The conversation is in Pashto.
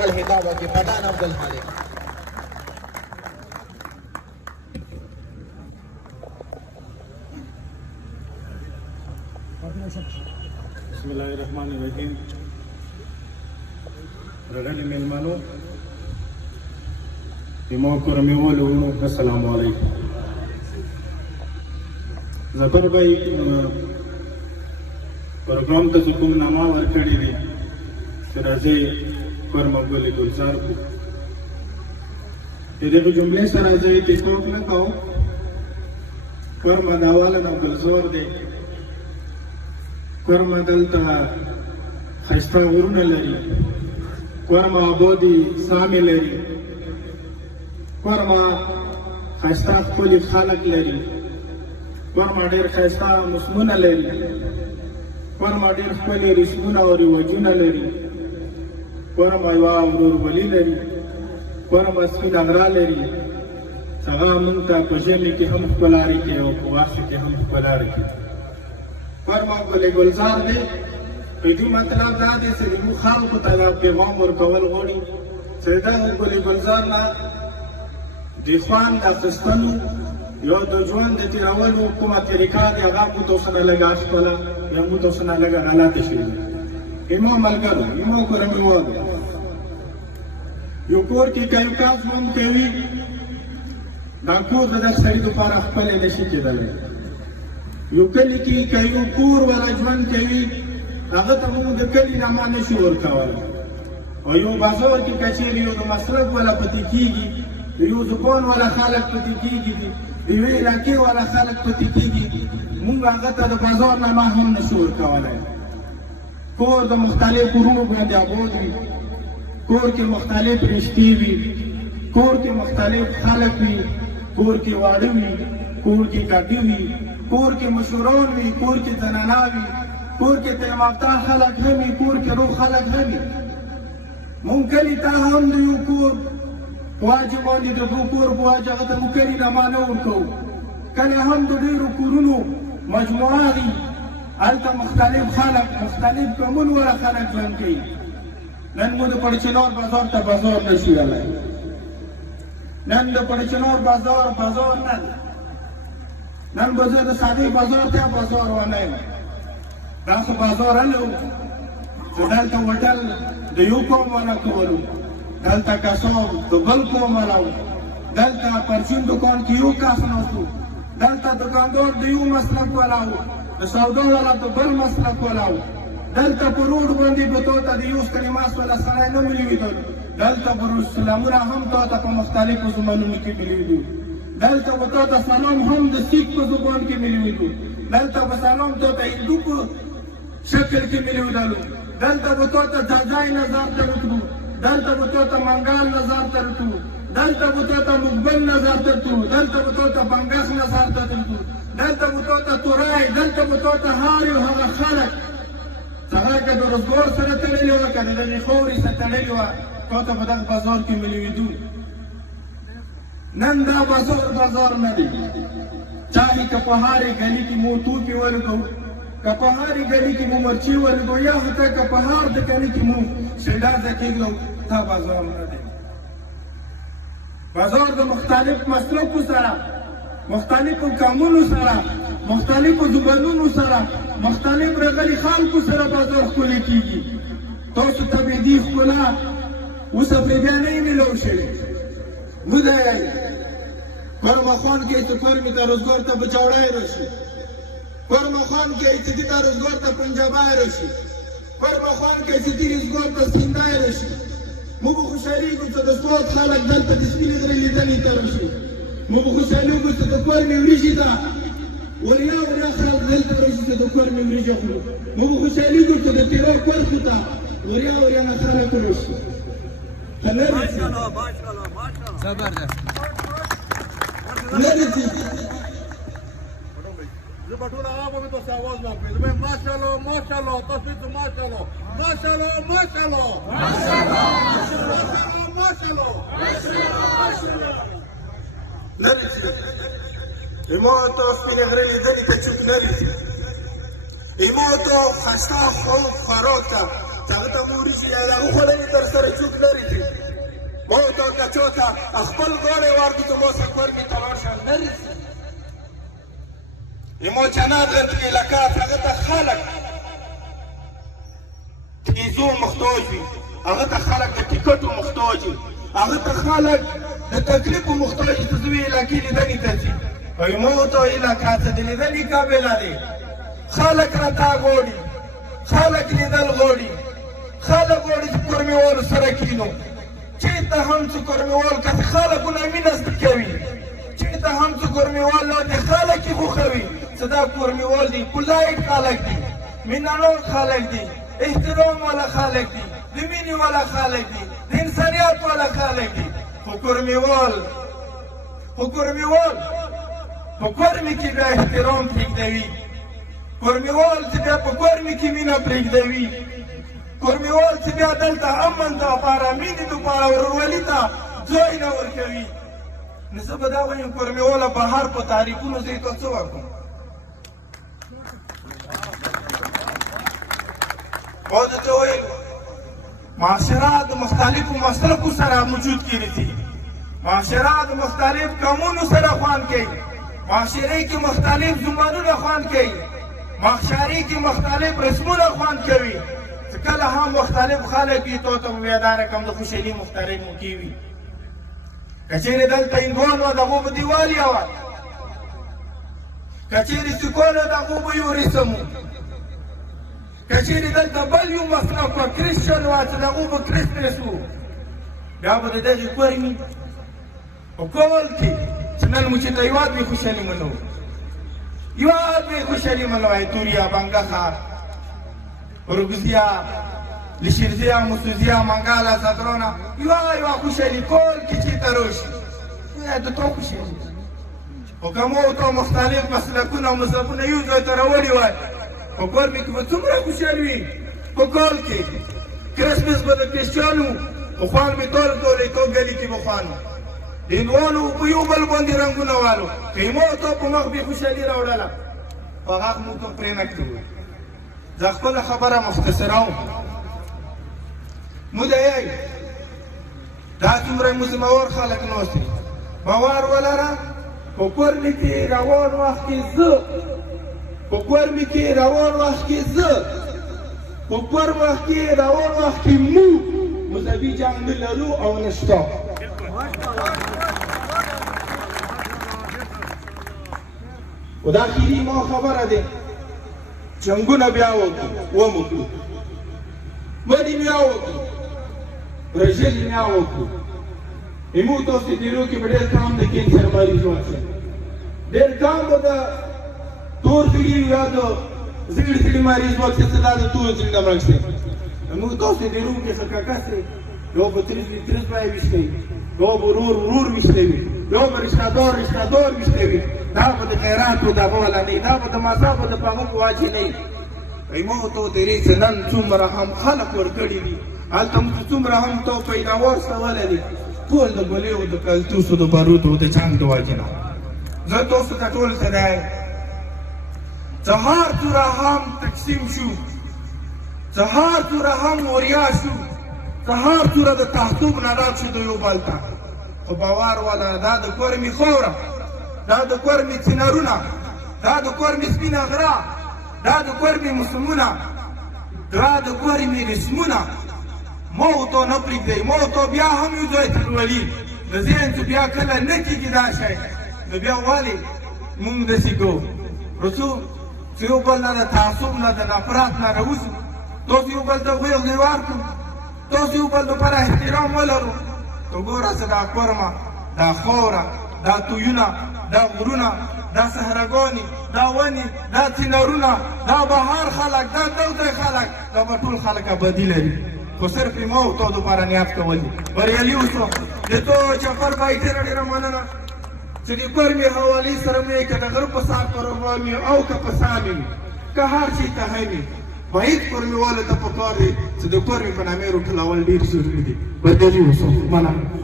کل خطاب کی پٹان عبد المالک بسم الله الرحمن الرحیم. رغلی میلمانو ایمو کرمیولو السلام علیکم. زبر بھائی پروگرام ته کوم نامه ورکړی دی چې راځي کرمه ګلې ګلزار کو دې په جملې سره راځي چې څوک نه کاو کرمه داواله نو ګلزار دی. کرمه دلته ښایسته غرونه لري، کرمه آبادي سامې لري، کرمه ښایسته ښکلي خلک لري، کرمه ډېر ښایسته موسمونه لري، کرمه ډېر ښکلي رسمونه او رواجونه لري، کرمه یوه ورورولي لري، کرمه سپینه غره لري چې هغه موږ ته په ژمي کې هم ښکلا راکوي او په واښو کې هم ښکلا راکوي. کرمه ګلې ګلزار دی. په دې مطلب دا دی چې زموږ خلکو ته دا پیغام ورکول غواړي چې دغه ګلې ګلزار نه د خوند اخیستلو یا د ژوند د تېرولو کومه طریقه دی هغه موږ ته اوسنه لږه خپله یا موږ ته اوسنه لږه غلطه شوې ده. ایمو ملګرو، ایمو کورمیوالو، یو کور کې که یو کس ژوند کوي دا کور د دغه سړي دپاره خپلی نشي کېدلی. یو کلي کې که یو کور والا ژوند کوي هغه ته موږ د کلي نامه نشو ورکولی. او یو بازار کې که چېرې یو د مصرف والا پتې کېږي، د یو دکان والا خلک پتې کېږي، د یوې علاقې والا خلک پتې کېږي، موږ هغه ته د بازار نامه هم نشو ورکولی. کور د مختلف غرونو باندې آباد وي، کور کې مختلف رشتې وي، کور کې مختلف خلک وي، کور کې واړه وي، کور کې ګډې وي، کور کې مشوران وي، کور کې زنانه وي، کور کې تعلیم‌یافته خلک هم وي، کور کې روغ خلک هم وي. موږ کلي ته هم د یو کور په واجه باندې د دوه کور په واجه هغه ته موږ کلي نامه نه ورکوو. کله هم د ډېرو کورونو مجموعه وي، هلته مختلف خلک مختلف قومون والا خلک ژوند کوي. نن مو د پړچنار بازار ته بازار نشي ویلی، نن د پړچنار بازار بازار نه دی، نن به زه د سادې بازار ته بازار ونه یم. دا خو بازار هلته و چې دلته هوټل د یو قوم والا کولو، دلته کساب د بل قوم والا و، دلته پرچون دکان کې یو کس ناست و، دلته دکاندار د یو مسلک والا و، د سودا والا د بل مسلک والا و، دلته په روډ باندې به تا ته د یو ستړي ماس والا سړی نه ملوېدل، دلته به سلامونه هم تا ته په مختلفو زمانونو کې ملوېدو، دلته به تا ته سلام هم د سیک په زبان کې ملوېدو، دلته به سلام تا ته هندو په شکل کې ملوېدلو، دلته به تا ته ځاځای نظر ته رتلو، دلته به تا ته منګال نظر ته رتلو، دلته به تا ته مقبل نظر ته رتلو، دلته به تا ته بنګس نظر ته رتلو، دلته به تا ته تورای، دلته به تا ته هر یو هغه خلک چې هغه که د روزګار سره تړلې وه که د دغې خاورې سره تړلې وه تا ته په دغه بازار کې ملوېدو. نن دا بازار نه دی. چاہے که په هرې ګلي کې مو توپې ولګو، که په هرې ګلي کې مو مرچې ولګو، یا حتی که په هر دکانې کې مو شیډازه کېږدو، دا بازار نه دی. بازار د مختلف مسلکو سره، مختلفو قومونو سره، مختلفو زبانونو سره، مختلف رغلي خلکو سره بازار ښکلی کېږي. تاسو ته به دې ښکلا اوس پرې بیا نه یې میلاو شوې. ودایئ کرمه خان کې چې کرمې ته روزګار ته بچوړی راشي، کرمه خان کې چې دې ته روزګار ته پنجابی راشي، کرمه خان کې چې دې روزګار ته سیندی راشي. موږ به خوشحالېږو چې د سوات خلک دلته د سپینې غرې لیدنې ته راشي. موږ به خوشحالېږو چې د کرمې وریجې ته وریا خلک دلته راشي چې د کرمې وریجې خورو. موږ به خوشحالېږو چې د تیرا کرخو ته وریا نه خلک راشي. زبردست. زه به ټول هغه به مې تاسې اواز واخلئ. زه به یم ماشاءالله ماشاءالله، تاسو هېڅ ماشاءالله ماشاءالله ماشاءالله ماشاءالله ماشاءالله. لرې ځي ایمو ته سپینې غرې لیدلې ته چوپ لرې ځي ایمو ته ښایسته خوراک ته چې هغه ته مو وریجې یا د هغه خوړلې تر سره چوپ لرې ځي. وکړه خپل ګوړې ورکړو چې مو سکور مې تلور شان نه رسي ایموشنات انتقالات هغه ته خلک تیزو محتاج وي هغه ته خلک د ټیکټو محتاج وي هغه ته خلک د تکلیفو محتاج وي چې زوی علاقې لیدنې ته ځي وایي مو ته علاقه څه د لیدنې قابله دی خلک راته غواړي خلک لیدل غواړي خلک غواړي چې کورمیوالو سره کینو چېرته هم چې کورمیوال که خلکونه مینه زده کوي چېرته هم چې کورمیوال نه د خلک یې خوښوي چې دا کورمیوال دی پولایټ خلک دي مینهناک خلک دي احترام والا خلک دي د مینې والا خلک دي د انسانیت والا خلک دي خو کورمیوال په کورمې کې بیا احترام پرېږدوي کورمیوال چې بیا په کورمې کې مینه پرېږدوي کورمیوال چې بیا دلته امن دپاره مینې دپاره ورورولي ته ځای نه ورکوي نو زه به دا وایم کورمیواله بهر په تعریفونو زه یې ته څه وکړم او درته ویل معاشره د مختلفو مسلکو سره موجود کړي دي معاشره د مختلف قومونو سره خوند کوي معاشرې کې مختلف زمانونه خوند کوي معاشرې کې مختلف رسمونه خوند کوي چې کله هم مختلف خلک وي تو ته ووایه دا رقم د خوشحالي مختلف مو کې وي که چېرې دلته هندوان وه د هغو به دیوالیا وه که چېرې سیکان وه د هغو به یو رسم و که چېرې دلته بل یو مسلک وه کرسچن وه چې د هغو به کرسمس و بیا به د دغې کورمي په کول کې چې نن مو چې ته هېواد مې خوشحالي منو هېواد مې خوشحالي منوی توریا بنګخه روگزیا لشیرزیا مسوزیا منگالا زدرونا یوا خوشحالی کول کی چی تروشی د تو خوشحالی او کمو تو مختلف مسلکونه او مذهبونه یو ځای ته راوړي وای په کور کې به څومره خوشحالي وي په کال کې کرسمس به د کرسچیانو په خوان مې ټول ټول ګلي کې به خوانو د هندوانو په یو بل باندې رنګونه والو قیمو ته په مخ به خوشحالي راوړله په هغه موږ ته پرې نه کړو زه خپله خبره مختصروم مدعی دا څومره مزمور خلک ناست دي باور ولره په کورمې کې روان وخت کې زه په کورمې کې روان وخت کې زه په کور وخت کې روان وخت کې موږ مذهبي جنګ نه لرو او نه شته خو دا اخري ما خبره دی جنګونه بیا وموکړو مړي بیا وکړو برژل بیا وکړو ایمو تاسو دیرو کې ډېر کام د کینسر مریض واچي ډېر کام د تور سړي یا د زیړ سړي مریض واچي چې دا د تور سړي نه مرګ شي ایمو تاسو دیرو کې څه کاکاسي یو به 30 پای وشي یو به ورور وشي یو به رشتہ دار وشي دا به د خیراتو دغه ولا نه دا به د مذهب د پاغه واجب نه ایمو ته درې نن څومره هم خلک ورکړي دي هلته څومره هم تو پیداوار سواله دي ټول د بلیو د کلتوسو د بارودو د جنګ د واجب نه زه تاسو ته ټول سره زهار توره هم تقسیم شو زهار توره هم وریا شو زهار توره د تعصب نه ډک شو د یو بل ته خو باور ولا دا د کورمې خوره دا د کورمې څنارونه دا د کورمې سپینه غره دا د کورمې موسمونه دا د کورمې رسمونه مو ته نه پرېږدئ مو ته بیا هم یو ځای ته ولي د ذهن چې بیا کله نه کېږي دا شی نو بیا ولې مونږ داسې کوو رسو چې یو بل نه د تعصب نه د نفرت نه راوځو تاسو یو بل ته غوږ ورکړو تاسو یو بل لپاره احترام ولرو ته ګوره چې دا کورمه دا خاوره دا تویونه دا غرونه دا صحراګانې دا ونې دا چنارونه دا بهار خلک دا دلته خلک دا به ټول خلک ابدي لري خو صرف ما او تا دپاره نیت کول دي بریالي اوسو د تو جعفر بھائی ډېره ډېره مننه چې د کورمې حوالې سره مې که د غره په سر کاروبار مې او که په سا مې که هر شي ته مې باید کورمېوالو ته پکار دی چې د کورمې په نامې روټلول ډېر ضروري دي بریالي اوسو مننه